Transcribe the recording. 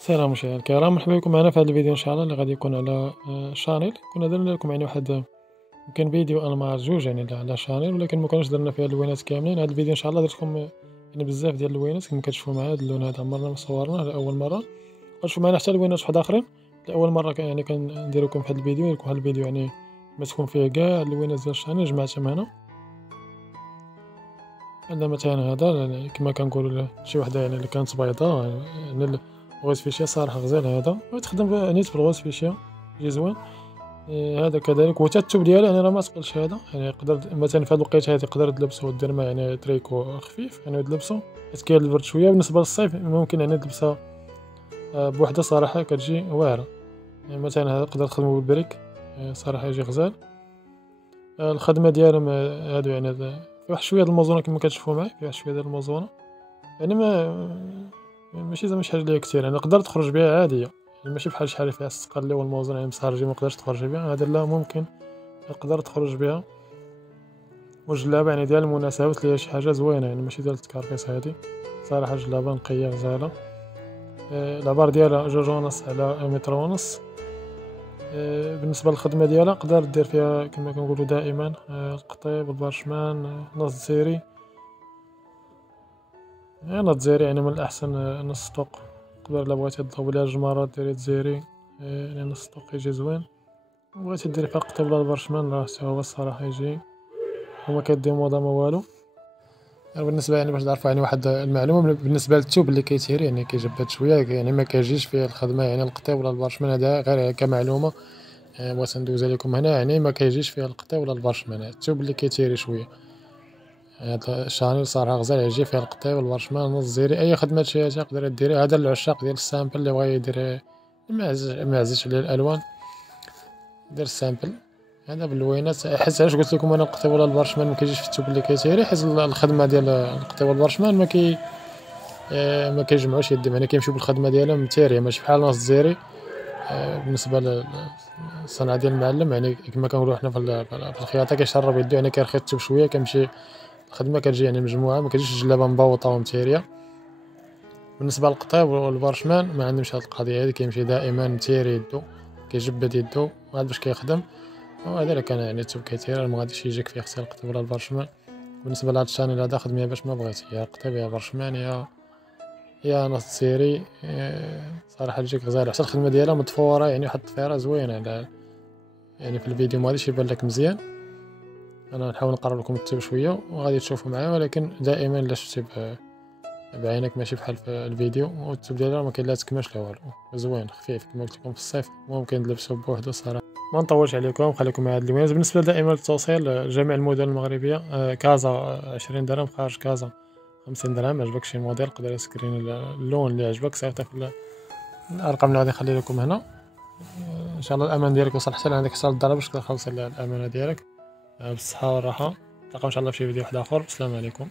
السلام مشاهدينا الكرام، مرحبا بكم معنا في هذا الفيديو ان شاء الله اللي غادي يكون على شانيل. كنا درنا لكم واحد يمكن فيديو انمار جوج على شانيل، ولكن ما كناش درنا فيها اللوينات كاملين. هذا الفيديو ان شاء الله درت لكم بزاف ديال اللوينات كما كتشوفوا معايا. هذا اللون هذا عمرنا ما صورناه لاول مره، غتشوفوا معنا حتى لوينات واحد اخرين لاول مره. كندير لكم في هذا الفيديو، هذا الفيديو ما تكون فيه كاع اللوينات ديال الشانيل جمعتهم هنا. عندنا مثلا هذا كما كنقولوا شي وحده اللي كانت بيضاء، الغوز فيشيا صراحه غزال. هذا تخدم نيت في الغوز فيشيا يجي زوين. هذا كذلك، وحتى الثوب ديالو راه ما ثقلش. هذا يقدر مثلا في هذا الوقيته هذه تقدر تلبسو ودير معاه تريكو خفيف تلبسو حيت كاين البرد شويه. بالنسبه للصيف ممكن تلبسها بوحده صراحه كتجي واعره. مثلا هذا تقدر تخدمو بالبريك، صراحه يجي غزال. الخدمه ديالهم هادو في واحد شويه د الموزونه كما كتشوفوا معايا، في واحد شويه ديال الموزونه ماشي زعما شي حاجه اللي كثير. تقدر تخرج بها عاديه، ماشي بحال شحال اللي فيها السقال اللي هو الموزون مسهرجي ما تقدرش تخرج بها. هذا لا، ممكن تقدر تخرج بها. والجلابه ديال المناسبات اللي هي شي حاجه زوينه، ماشي ديال التكارفيس. هذه صراحه جلابه نقيه غزاله. العبار ديالها 2.5 على 1.5 متر. بالنسبه للخدمه ديالها تقدر دير فيها كما كنقولوا دائما القطيب، البارشمان، نص زيري. نص زيري من الاحسن نص طوق. تقدر الا بغيتي تضرب ليها الجمرات ديري تزيري، نص طوق يجي زوين. بغيتي ديري فيها القطيب ولا البارشمان راه حتى هو الصراحه يجي وما كيدي موضه ما والو. بالنسبه باش تعرفوا واحد المعلومه بالنسبه للثوب اللي كيتيري كيجبد شويه، ما كيجيش فيه الخدمه القطيب ولا البارشمان. هذا غير كمعلومه بغيت ندوز عليكم هنا. ما كيجيش فيه القطيب ولا البارشمان، الثوب اللي كيتيري شويه. هذا الشانيل صراحه غزال، يجي فيه القطيب والبارشمان نص زيري. اي خدمه شي تقدر ديري. هذا العشاق ديال السامبل اللي بغا يدير ما عزيزش عليه الالوان، دير السامبل هذا باللوينات. حيت علاش قلت لكم انا القطيب ولا البارشمان ما كيجيش في الثوب اللي كيتيري، حيت الخدمه ديال القطيب والبارشمان ما كيجمعوش يدي، كيمشيو بالخدمه ديالهم متيريه، ماشي بحال نص زيري. بالنسبه للصنعه ديال المعلم كما كنقولوا حنا في الخياطه كيشرب يدو، كيرخي الثوب شويه كيمشي الخدمه كتجي مجموعه، ما كتجيش الجلابه مبوطه ومتيريه. بالنسبه للقطيب والبارشمان ما عندهمش هاد القضيه هذه، كيمشي دائما متيري يدو، كيجبد يدو عاد باش كيخدم. وهذا الا كان الثوب كيتير ما غاديش يجيك فيه حتى القطيب ولا البارشمان. بالنسبه لهاد الشانيل هذا خدميه باش ما بغيتي، يا قطيب يا بارشمان يا نص سيري. صراحه تجيك غزاله، حتى الخدمه ديالها مضفوره واحد الطفيره زوينه. في الفيديو ما غاديش يبان لك مزيان، انا نحاول نقرب لكم الثوب شويه وغادي تشوفوا معايا، ولكن دائما الا شفتي بعينك ماشي بحال في الفيديو. والثوب ديالها ما كاين لا تكماش لا والو، زوين خفيف كما قلت لكم في الصيف ممكن تلبسوه بوحدو صراحه. ما نطولش عليكم، خليكم مع هاد اللوينات. بالنسبه دائما للتوصيل جميع المدن المغربيه، كازا 20 درهم، خارج كازا 50 درهم. عجبك شي موديل قدر يسكرين اللون اللي عجبك صيفط في الارقام اللي غادي نخلي لكم هنا. ان شاء الله الامان ديالك يوصل حتى لعندك حتى للدار باش تخلص الامانه ديالك بالصحه والراحه. نتلاقاو ان شاء الله في شي فيديو واحد اخر. السلام عليكم.